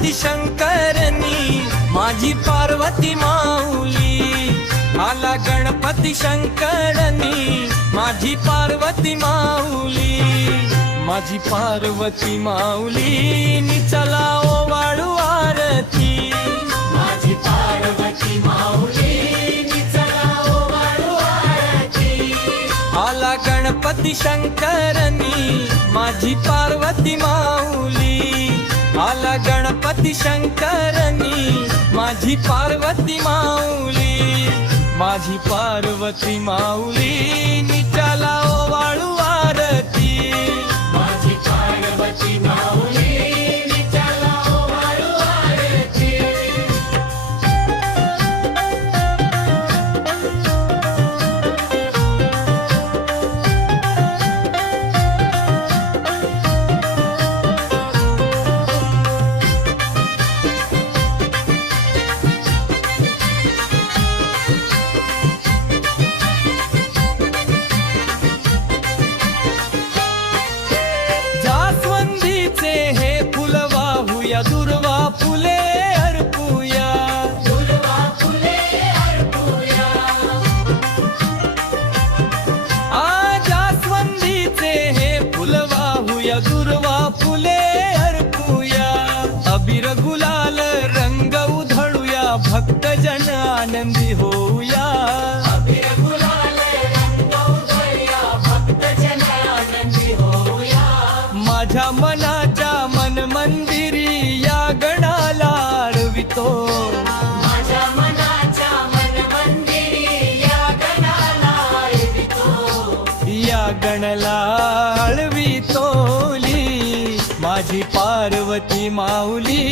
गणपती शंकरनी माझी पार्वती माऊली, आला गणपती शंकरनी माझी पार्वती माऊली, माझी पार्वती माऊली नी चला ओवाळू आरती, माझी पार्वती माऊली नी चला ओवाळू आरती, आला गणपती शंकरनी माझी पार्वती माऊली, आला गणपती शंकरनी माझी पार्वती माऊली, माझी पार्वती माऊली नी चला ओवाळू आरती, माझी पार्वती माऊली नी चला ओवाळू आरती. जास्वंदीचे हे फुल वाहूया, दुर्वा फुले अर्पूया, दुर्वा फुले अर्पूया, जास्वंदीचे हे फुल वाहूया, दुर्वा फुले अर्पूया, अबीर गुलाल रंग उधळूया, भक्त जन आनंदी होऊया, अबीर गुलाल रंग उधळूया, भक्त जन आनंदी होऊया, माझ्या मनाच्या मन मंदिरी या गणाला आळवितो, माझ्या मनाच्या मन मंदिरी या गणाला आळवितो, या गणला आळवितोली, माझी पार्वती माऊली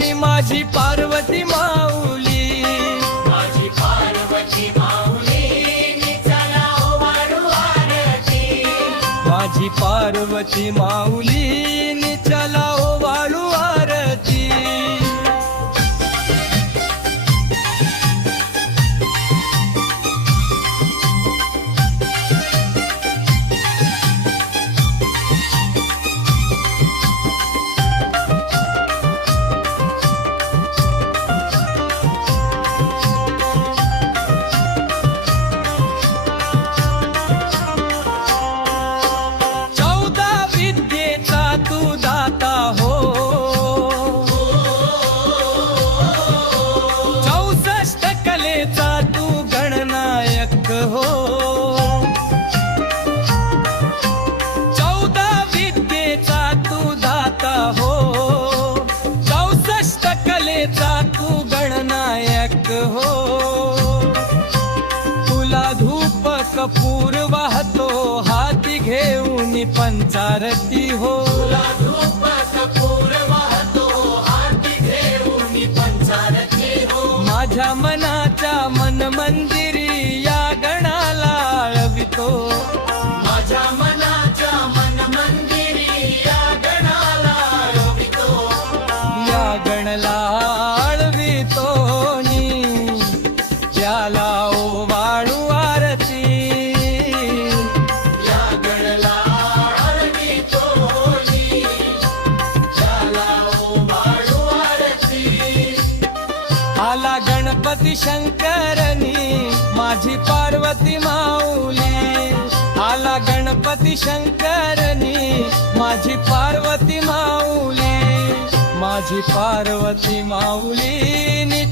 नी माझी पार्वती माऊली, माझी पार्वती माऊली नी चला ओवाळू आरती, माझी पार्वती माऊली नी चला ओवाळू आरती. चौदा विद्येचा तू दाता हो, 64 कलेचा तू गणनायक हो, 14 विद्येचा तू दाता हो, 64 कलेचा तू गणनायक हो, तुला धूप कपूर वाहतो, हाती घेऊन पंचारती हो, तुला धूप कपूर वाहतो, हाती घेऊन पंचारती हो, माझ्या मनाच्या मन मंदिरी या गणाला आळवितो, माझ्या मनाच्या मन मंदिरी या गणाला आळवितो, या गणला आळवितो नी त्याला ओवाळू आरती, या गणला आळवितो नी त्याला ओवाळू आरती, आला गणपती शंकरनी माझी पार्वती माऊली, आला गणपती शंकरनी माझी पार्वती माऊली, माझी पार्वती माऊली नी